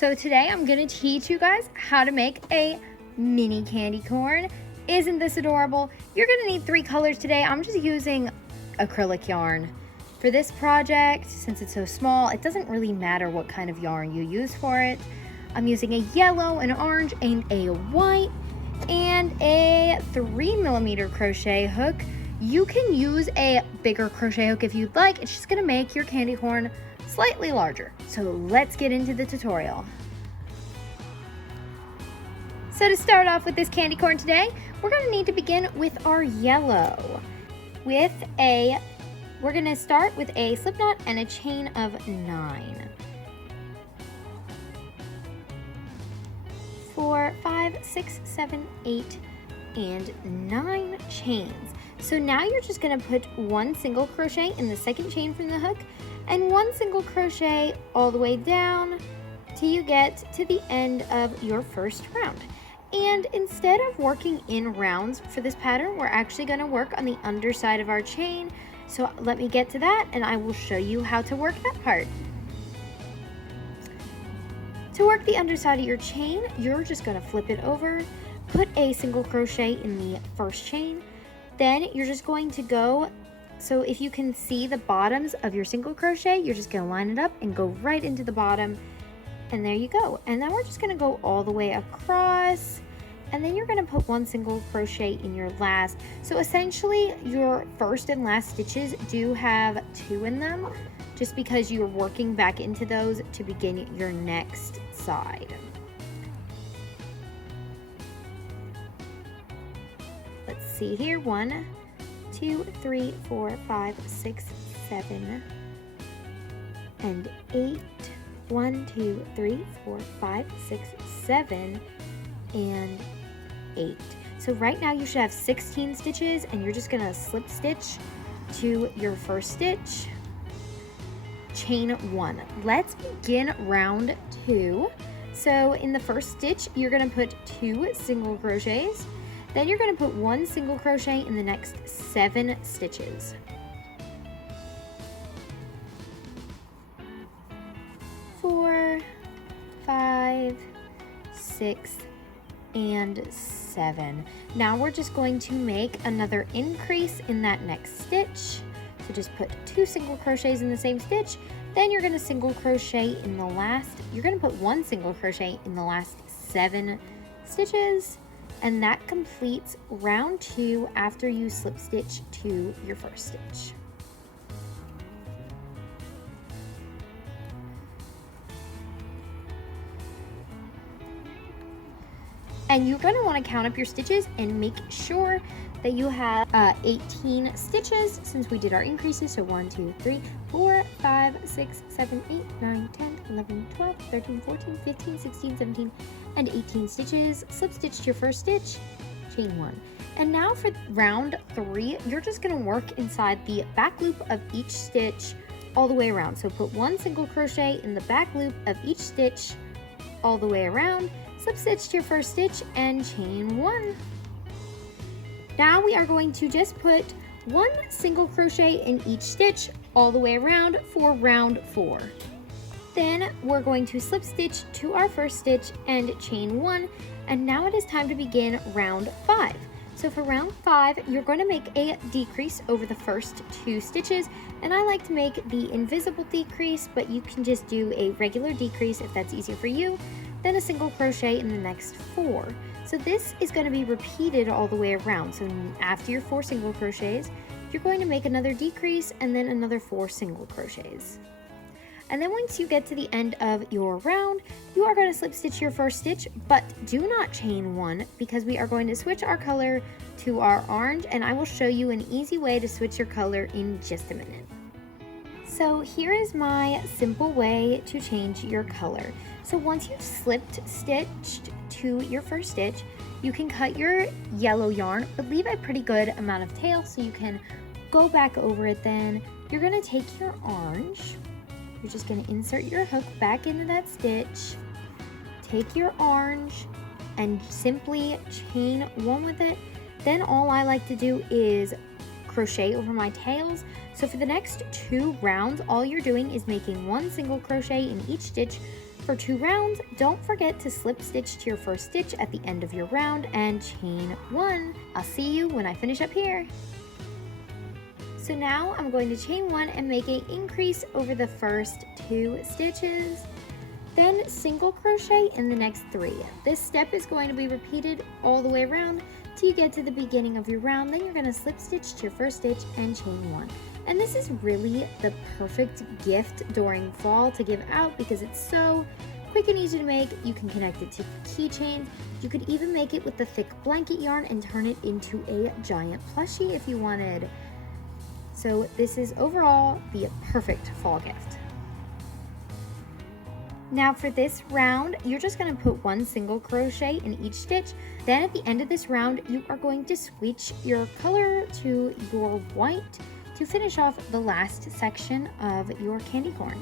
So today I'm gonna teach you guys how to make a mini candy corn. Isn't this adorable? You're gonna need 3 colors today. I'm just using acrylic yarn. For this project, since it's so small, it doesn't really matter what kind of yarn you use for it. I'm using a yellow, an orange, and a white, and a 3mm crochet hook. You can use a bigger crochet hook if you'd like. It's just gonna make your candy corn slightly larger. So let's get into the tutorial. So to start off with this candy corn today, we're gonna need to begin with our yellow. We're gonna start with a slip knot and a chain of 9. 4, 5, 6, 7, 8, and 9 chains. So now you're just gonna put 1 single crochet in the second chain from the hook and 1 single crochet all the way down till you get to the end of your first round. And instead of working in rounds for this pattern, we're actually gonna work on the underside of our chain. So let me get to that and I will show you how to work that part. To work the underside of your chain, you're just gonna flip it over, put a single crochet in the first chain, then you're just going to go, so if you can see the bottoms of your single crochet, you're just gonna line it up and go right into the bottom, and there you go. And then we're just gonna go all the way across, and then you're gonna put 1 single crochet in your last. So essentially your first and last stitches do have 2 in them, just because you're working back into those to begin your next side. Let's see here, 1, 2, 3, 4, 5, 6, 7, and 8. 1, 2, 3, 4, 5, 6, 7, and 8. So right now you should have 16 stitches, and you're just gonna slip stitch to your first stitch, chain 1. Let's begin round 2. So in the first stitch, you're gonna put 2 single crochets. Then you're gonna put 1 single crochet in the next 7 stitches. 4, 5, 6, and 7. Now we're just going to make another increase in that next stitch. So just put 2 single crochets in the same stitch. Then you're gonna single crochet in the last, you're gonna put 1 single crochet in the last 7 stitches. And that completes round 2 after you slip stitch to your first stitch. And you're going to want to count up your stitches and make sure that you have 18 stitches since we did our increases. So 1, 2, 3, 4, 5, 6, 7, 8, 9, 10, 11, 12, 13, 14, 15, 16, 17, and 18 stitches. Slip stitch to your first stitch, chain 1. And now for round 3, you're just going to work inside the back loop of each stitch all the way around. So put 1 single crochet in the back loop of each stitch all the way around. Slip stitch to your first stitch and chain 1. Now we are going to just put 1 single crochet in each stitch all the way around for round 4. Then we're going to slip stitch to our first stitch and chain 1, and now it is time to begin round 5. So for round 5, you're going to make a decrease over the first 2 stitches, and I like to make the invisible decrease, but you can just do a regular decrease if that's easier for you. Then a single crochet in the next 4. So this is going to be repeated all the way around. So after your 4 single crochets, you're going to make another decrease and then another 4 single crochets. And then once you get to the end of your round, you are going to slip stitch your first stitch, but do not chain 1 because we are going to switch our color to our orange, and I will show you an easy way to switch your color in just a minute. So here is my simple way to change your color. So once you've slipped stitched to your first stitch, you can cut your yellow yarn, but leave a pretty good amount of tail so you can go back over it then. You're gonna take your orange, you're just gonna insert your hook back into that stitch, take your orange, and simply chain 1 with it. Then all I like to do is crochet over my tails. So for the next 2 rounds, all you're doing is making 1 single crochet in each stitch, For 2 rounds, don't forget to slip stitch to your first stitch at the end of your round and chain 1. I'll see you when I finish up here. So now I'm going to chain 1 and make an increase over the first 2 stitches. Then single crochet in the next 3. This step is going to be repeated all the way around till you get to the beginning of your round. Then you're going to slip stitch to your first stitch and chain 1. And this is really the perfect gift during fall to give out because it's so quick and easy to make. You can connect it to keychains. You could even make it with the thick blanket yarn and turn it into a giant plushie if you wanted. So this is overall the perfect fall gift. Now for this round, you're just going to put 1 single crochet in each stitch. Then at the end of this round, you are going to switch your color to your white to finish off the last section of your candy corn.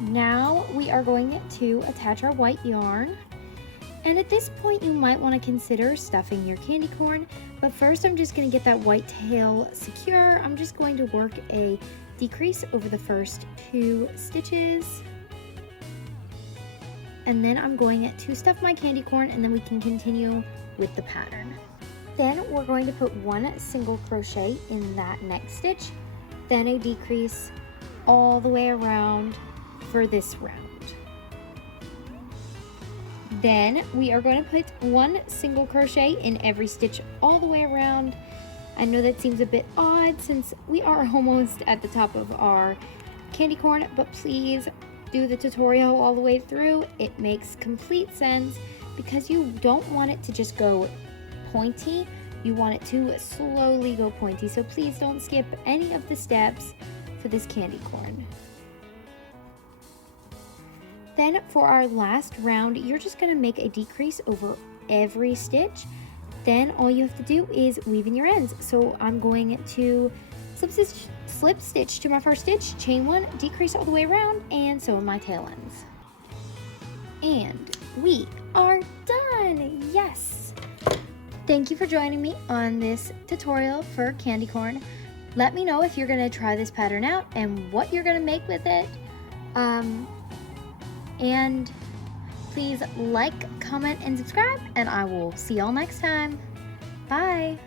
Now we are going to attach our white yarn. And at this point, you might want to consider stuffing your candy corn. But first, I'm just going to get that white tail secure. I'm just going to work a decrease over the first 2 stitches. And then I'm going to stuff my candy corn, and then we can continue with the pattern. Then we're going to put 1 single crochet in that next stitch, then a decrease all the way around for this round. Then we are going to put 1 single crochet in every stitch all the way around. I know that seems a bit odd since we are almost at the top of our candy corn, but please do the tutorial all the way through. It makes complete sense because you don't want it to just go pointy. You want it to slowly go pointy. So please don't skip any of the steps for this candy corn. Then for our last round, you're just going to make a decrease over every stitch. Then all you have to do is weave in your ends. So I'm going to slip stitch to my first stitch, chain 1, decrease all the way around, and sew in my tail ends. And we are done! Yes! Thank you for joining me on this tutorial for candy corn. Let me know if you're going to try this pattern out and what you're going to make with it. And please like, comment, and subscribe, and I will see y'all next time. Bye!